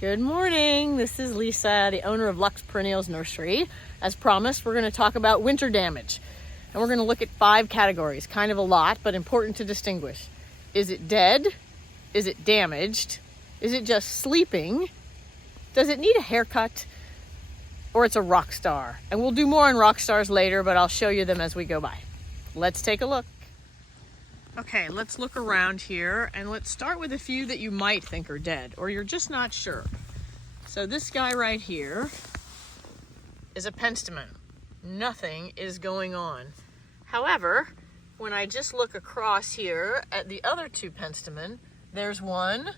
Good morning. This is Lisa, the owner of Lux Perennials Nursery. As promised, we're going to talk about winter damage. And we're going to look at 5 categories, kind of a lot, but important to distinguish. Is it dead? Is it damaged? Is it just sleeping? Does it need a haircut? Or it's a rock star? And we'll do more on rock stars later, but I'll show you them as we go by. Let's take a look. Okay, let's look around here and let's start with a few that you might think are dead or you're just not sure. So this guy right here is a penstemon. Nothing is going on. However, when I just look across here at the other 2 penstemon, there's one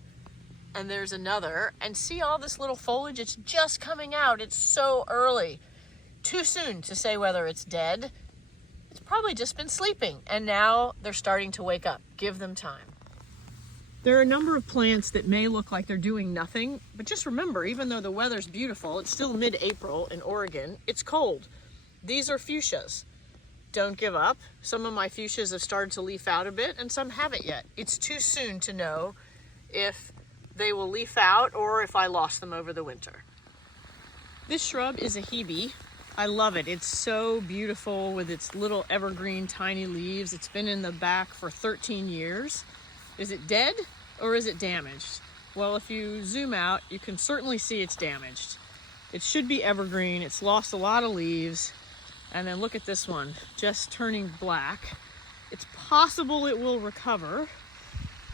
and there's another, and see all this little foliage? It's just coming out. It's so early. Too soon to say whether it's dead. It's probably just been sleeping, and now they're starting to wake up. Give them time. There are a number of plants that may look like they're doing nothing, but just remember, even though the weather's beautiful, it's still mid-April in Oregon, it's cold. These are fuchsias. Don't give up. Some of my fuchsias have started to leaf out a bit, and some haven't yet. It's too soon to know if they will leaf out or if I lost them over the winter. This shrub is a hebe. I love it. It's so beautiful with its little evergreen tiny leaves. It's been in the back for 13 years. Is it dead or is it damaged? Well, if you zoom out, you can certainly see it's damaged. It should be evergreen. It's lost a lot of leaves. And then look at this one, just turning black. It's possible it will recover.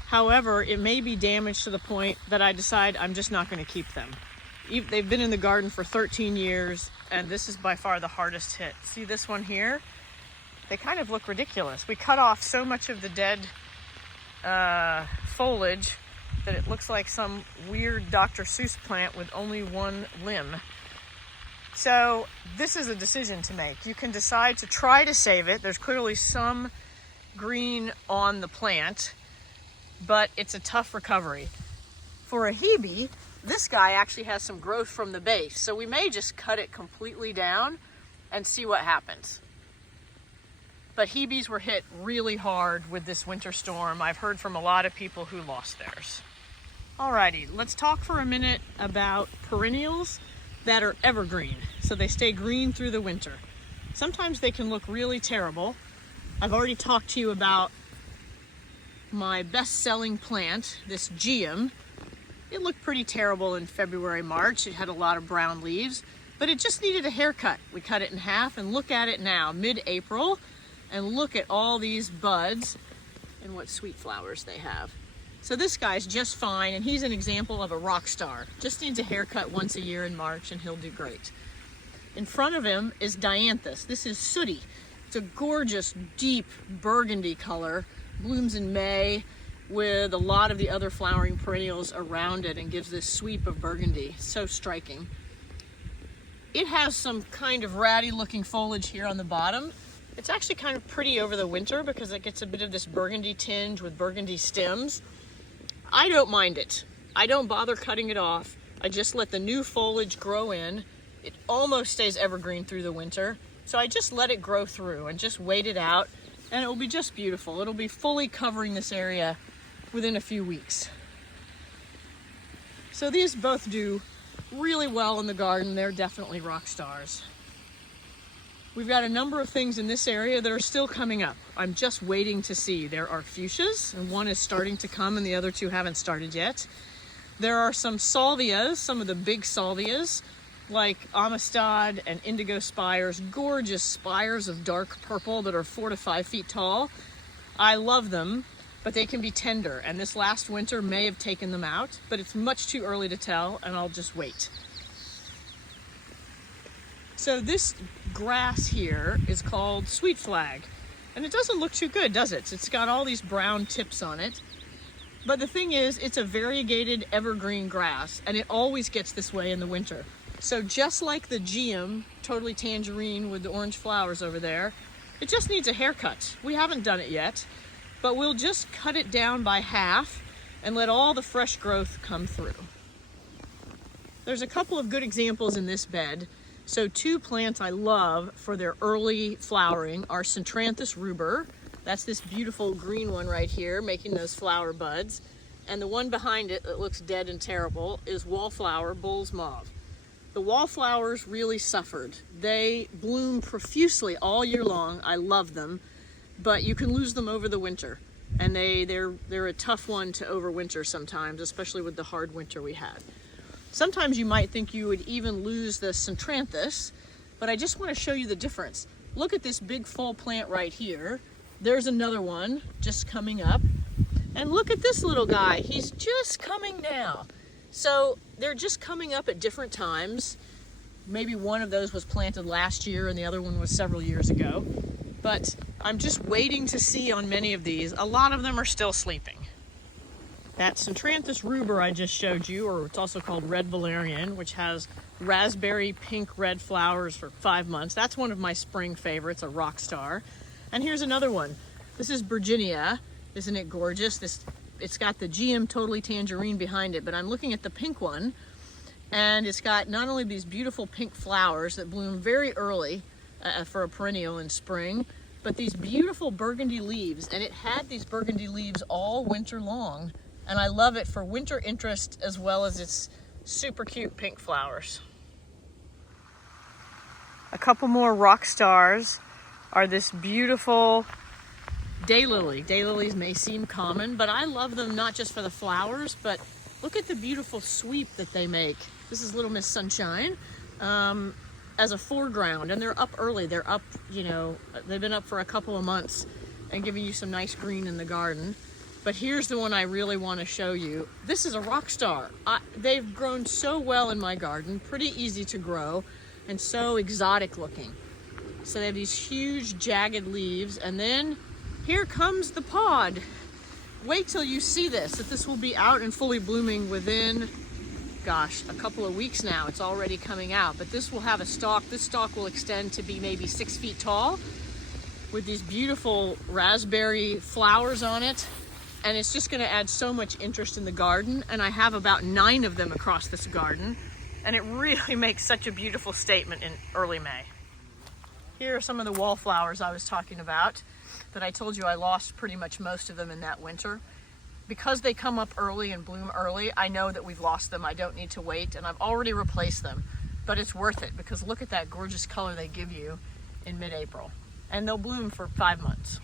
However, it may be damaged to the point that I decide I'm just not going to keep them. They've been in the garden for 13 years, and this is by far the hardest hit. See this one here? They kind of look ridiculous. We cut off so much of the dead foliage that it looks like some weird Dr. Seuss plant with only one limb. So this is a decision to make. You can decide to try to save it. There's clearly some green on the plant, but it's a tough recovery. For a hebe, this guy actually has some growth from the base, so we may just cut it completely down and see what happens. But hebes were hit really hard with this winter storm. I've heard from a lot of people who lost theirs. Alrighty, let's talk for a minute about perennials that are evergreen, so they stay green through the winter. Sometimes they can look really terrible. I've already talked to you about my best-selling plant, this geum. It looked pretty terrible in February, March. It had a lot of brown leaves, but it just needed a haircut. We cut it in half, and look at it now, mid-April, and look at all these buds and what sweet flowers they have. So this guy's just fine, and he's an example of a rock star. Just needs a haircut once a year in March, and he'll do great. In front of him is dianthus. This is sooty. It's a gorgeous, deep burgundy color, blooms in May, with a lot of the other flowering perennials around it, and gives this sweep of burgundy. So striking. It has some kind of ratty looking foliage here on the bottom. It's actually kind of pretty over the winter because it gets a bit of this burgundy tinge with burgundy stems. I don't mind it. I don't bother cutting it off. I just let the new foliage grow in. It almost stays evergreen through the winter. So I just let it grow through and just wait it out, and it will be just beautiful. It'll be fully covering this area within a few weeks. So these both do really well in the garden. They're definitely rock stars. We've got a number of things in this area that are still coming up. I'm just waiting to see. There are fuchsias, and one is starting to come and the other 2 haven't started yet. There are some salvias, some of the big salvias, like Amistad and indigo spires, gorgeous spires of dark purple that are 4 to 5 feet tall. I love them, but they can be tender, and this last winter may have taken them out, but it's much too early to tell, and I'll just wait. So this grass here is called sweet flag, and it doesn't look too good, does it? It's got all these brown tips on it, but the thing is, it's a variegated evergreen grass, and it always gets this way in the winter. So just like the geum, totally tangerine with the orange flowers over there, it just needs a haircut. We haven't done it yet, but we'll just cut it down by half and let all the fresh growth come through. There's a couple of good examples in this bed. So 2 plants I love for their early flowering are Centranthus rubor. That's this beautiful green one right here, making those flower buds. and the one behind it that looks dead and terrible is wallflower bull's mauve. The wallflowers really suffered. They bloom profusely all year long. I love them, but you can lose them over the winter. And they're a tough one to overwinter sometimes, especially with the hard winter we had. Sometimes you might think you would even lose the centranthus, but I just want to show you the difference. Look at this big full plant right here. There's another one just coming up. And look at this little guy. He's just coming now. So they're just coming up at different times. Maybe one of those was planted last year and the other one was several years ago. But I'm just waiting to see on many of these. A lot of them are still sleeping. That Centranthus rubor I just showed you, or it's also called red valerian, which has raspberry pink red flowers for 5 months. That's one of my spring favorites, a rock star. And here's another one. This is Virginia. Isn't it gorgeous? It's got the GM Totally Tangerine behind it, but I'm looking at the pink one, and it's got not only these beautiful pink flowers that bloom very early for a perennial in spring, but these beautiful burgundy leaves, and it had these burgundy leaves all winter long, and I love it for winter interest as well as its super cute pink flowers. A couple more rock stars are this beautiful daylily. Daylilies may seem common, but I love them not just for the flowers, but look at the beautiful sweep that they make. This is Little Miss Sunshine as a foreground, and they're up early. They're up, you know, they've been up for a couple of months and giving you some nice green in the garden. But here's the one I really want to show you. This is a rock star. They've grown so well in my garden, pretty easy to grow, and so exotic looking. So they have these huge jagged leaves, and then here comes the pod. Wait till you see this, that this will be out and fully blooming within, gosh, a couple of weeks now. It's already coming out, but this will have a stalk. This stalk will extend to be maybe 6 feet tall with these beautiful raspberry flowers on it. And it's just gonna add so much interest in the garden. And I have about 9 of them across this garden. And it really makes such a beautiful statement in early May. Here are some of the wallflowers I was talking about that I told you I lost pretty much most of them in that winter. Because they come up early and bloom early, I know that we've lost them. I don't need to wait, and I've already replaced them. But it's worth it, because look at that gorgeous color they give you in mid-April. And they'll bloom for 5 months.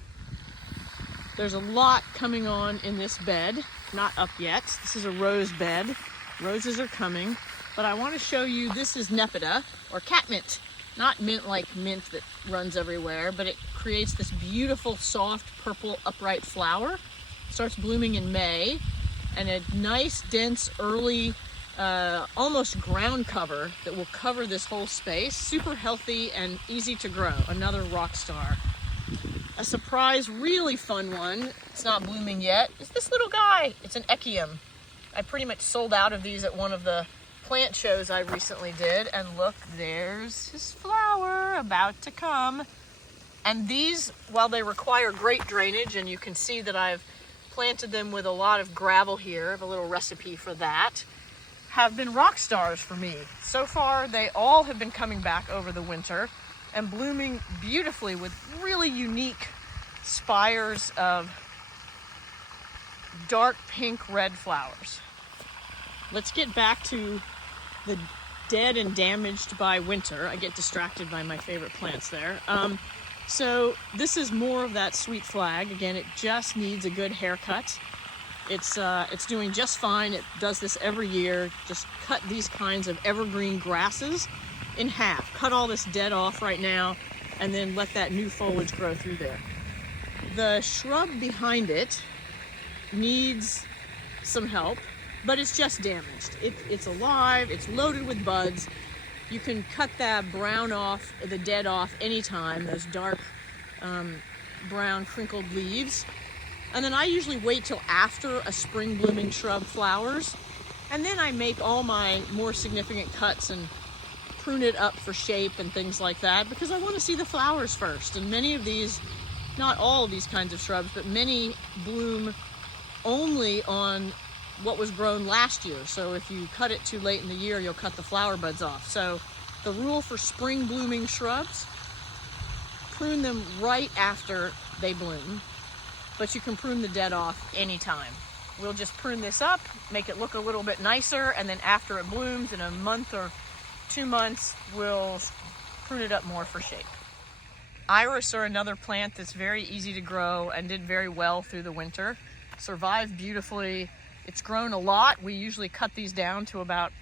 There's a lot coming on in this bed, not up yet. This is a rose bed. Roses are coming, but I want to show you, this is Nepeta, or catmint. Not mint like mint that runs everywhere, but it creates this beautiful, soft, purple, upright flower. Starts blooming in May, and a nice, dense, early, almost ground cover that will cover this whole space. Super healthy and easy to grow. Another rock star. A surprise, really fun one, it's not blooming yet, is this little guy. It's an echium. I pretty much sold out of these at one of the plant shows I recently did, and look, there's his flower about to come. And these, while they require great drainage, and you can see that I've planted them with a lot of gravel here, I have a little recipe for that, have been rock stars for me. So far, they all have been coming back over the winter and blooming beautifully with really unique spires of dark pink red flowers. Let's get back to the dead and damaged by winter. I get distracted by my favorite plants there. So this is more of that sweet flag. Again, it just needs a good haircut. It's doing just fine. It does this every year. Just cut these kinds of evergreen grasses in half. Cut all this dead off right now, and then let that new foliage grow through there. The shrub behind it needs some help, but it's just damaged. It's alive, it's loaded with buds. You can cut that brown off, the dead off anytime, those dark brown crinkled leaves. And then I usually wait till after a spring blooming shrub flowers, and then I make all my more significant cuts and prune it up for shape and things like that, because I want to see the flowers first. And many of these, not all of these kinds of shrubs, but many bloom only on what was grown last year. So if you cut it too late in the year, you'll cut the flower buds off. So the rule for spring blooming shrubs, prune them right after they bloom, but you can prune the dead off anytime. we'll just prune this up, make it look a little bit nicer, and then after it blooms in a month or 2 months, we'll prune it up more for shape. Iris are another plant that's very easy to grow and did very well through the winter. Survived beautifully. It's grown a lot. We usually cut these down to about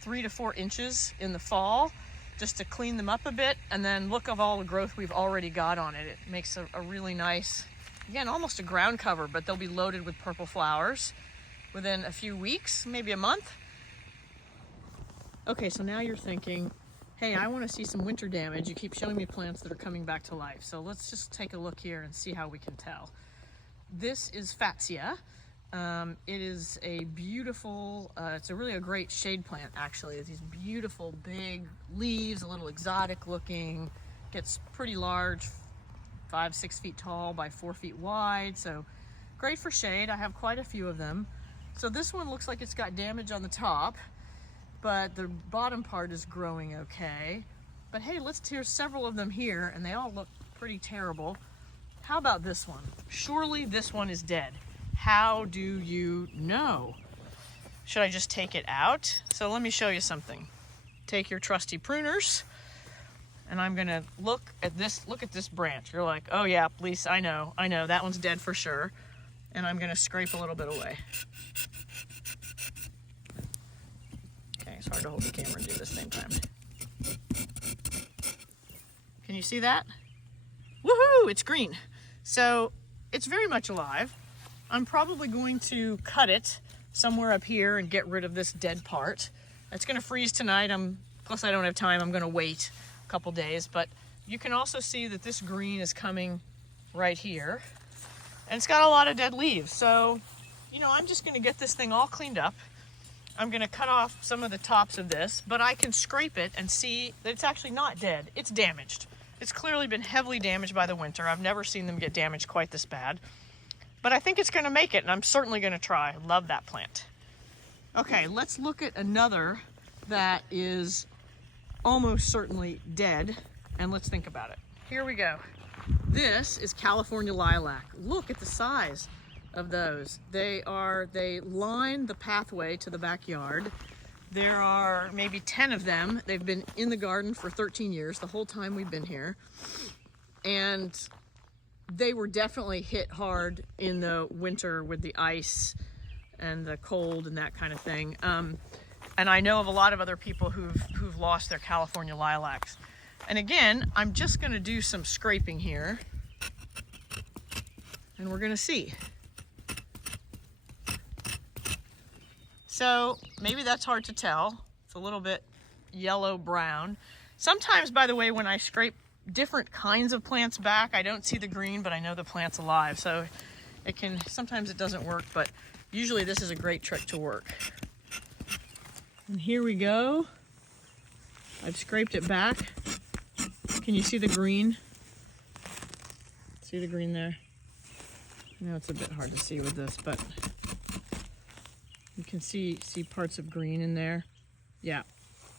3 to 4 inches in the fall just to clean them up a bit, and then look of all the growth we've already got on it. It makes a really nice, again, almost a ground cover, but they'll be loaded with purple flowers within a few weeks, maybe a month. Okay, so now you're thinking, hey, I want to see some winter damage. You keep showing me plants that are coming back to life. So let's just take a look here and see how we can tell. This is Fatsia. It is a beautiful, it's really a great shade plant actually. It's these beautiful big leaves, a little exotic looking, gets pretty large, 5-6 feet tall by 4 feet wide. So great for shade. I have quite a few of them. So this one looks like it's got damage on the top, but the bottom part is growing okay. But hey, here's several of them here and they all look pretty terrible. How about this one? Surely this one is dead. How do you know? Should I just take it out? So let me show you something. Take your trusty pruners, and I'm gonna look at this branch. You're like, oh yeah, Lisa, I know, that one's dead for sure. And I'm gonna scrape a little bit away. Okay, it's hard to hold the camera and do this same time. Can you see that? Woohoo, it's green. So it's very much alive. I'm probably going to cut it somewhere up here and get rid of this dead part. It's gonna freeze tonight. Plus I don't have time, I'm gonna wait a couple days, but you can also see that this green is coming right here. And it's got a lot of dead leaves. So, I'm just gonna get this thing all cleaned up. I'm gonna cut off some of the tops of this, but I can scrape it and see that it's actually not dead, it's damaged. It's clearly been heavily damaged by the winter. I've never seen them get damaged quite this bad. But I think it's gonna make it, and I'm certainly gonna try. I love that plant. Okay, let's look at another that is almost certainly dead, and let's think about it. Here we go. This is California lilac. Look at the size of those. They line the pathway to the backyard. There are maybe 10 of them. They've been in the garden for 13 years, the whole time we've been here. And they were definitely hit hard in the winter with the ice and the cold and that kind of thing. And I know of a lot of other people who've lost their California lilacs. And again, I'm just gonna do some scraping here and we're gonna see. So maybe that's hard to tell. It's a little bit yellow-brown. Sometimes, by the way, when I scrape different kinds of plants back, I don't see the green, but I know the plant's alive. So sometimes it doesn't work, but usually this is a great trick to work. And here we go. I've scraped it back. Can you see the green? See the green there? I know it's a bit hard to see with this, but you can see parts of green in there. Yeah.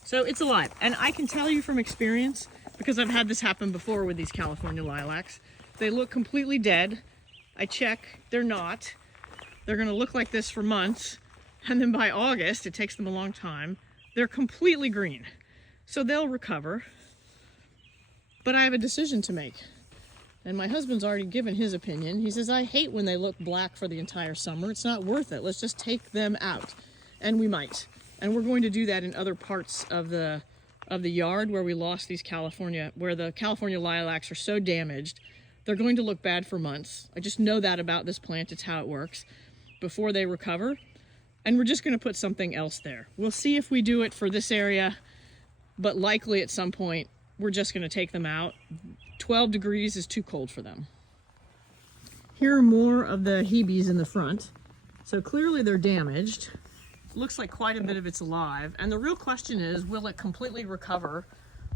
So it's alive. And I can tell you from experience, because I've had this happen before with these California lilacs, they look completely dead. I check, they're not. They're gonna look like this for months. And then by August, it takes them a long time, they're completely green. So they'll recover. But I have a decision to make. And my husband's already given his opinion. He says, I hate when they look black for the entire summer. It's not worth it. Let's just take them out. And we might. And we're going to do that in other parts of the yard where we lost these where the California lilacs are so damaged, they're going to look bad for months. I just know that about this plant. It's how it works before they recover. And we're just going to put something else there. We'll see if we do it for this area, but likely at some point, we're just going to take them out. 12 degrees is too cold for them. Here are more of the hebes in the front. So clearly they're damaged. Looks like quite a bit of it's alive. And the real question is, will it completely recover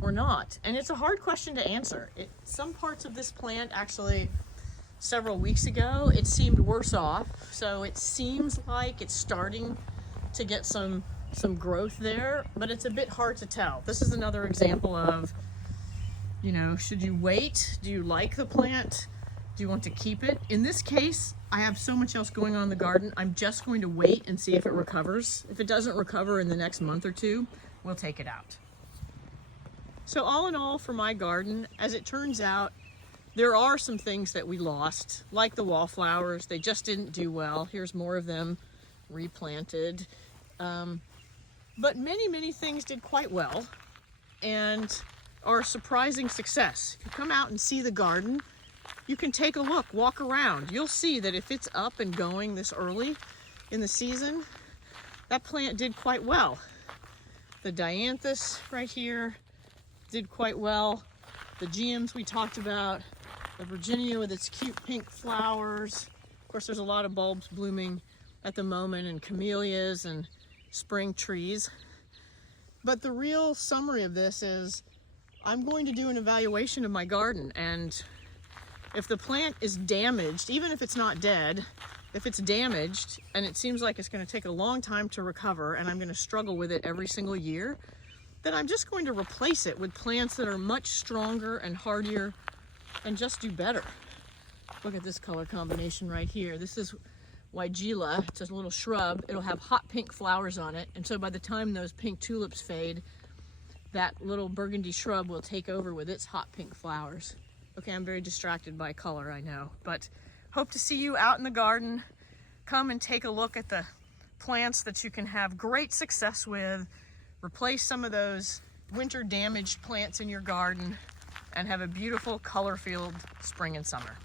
or not? And it's a hard question to answer. Some parts of this plant actually, several weeks ago, it seemed worse off. So it seems like it's starting to get some growth there, but it's a bit hard to tell. This is another example of, should you wait? Do you like the plant? Do you want to keep it? In this case, I have so much else going on in the garden, I'm just going to wait and see if it recovers. If it doesn't recover in the next month or two, we'll take it out. So all in all, for my garden, as it turns out, there are some things that we lost, like the wallflowers. They just didn't do well. Here's more of them replanted. But many things did quite well and are a surprising success. If you come out and see the garden, you can take a look, walk around. You'll see that if it's up and going this early in the season, that plant did quite well. The dianthus right here did quite well. The geums we talked about, the Virginia with its cute pink flowers. Of course, there's a lot of bulbs blooming at the moment, and camellias and spring trees. But the real summary of this is I'm going to do an evaluation of my garden, and if the plant is damaged, even if it's not dead, if it's damaged and it seems like it's going to take a long time to recover and I'm going to struggle with it every single year, then I'm just going to replace it with plants that are much stronger and hardier and just do better. Look at this color combination right here. This is Weigela. It's a little shrub. It'll have hot pink flowers on it, and so by the time those pink tulips fade, that little burgundy shrub will take over with its hot pink flowers. Okay, I'm very distracted by color, I know, but hope to see you out in the garden. Come and take a look at the plants that you can have great success with. Replace some of those winter damaged plants in your garden and have a beautiful color-filled spring and summer.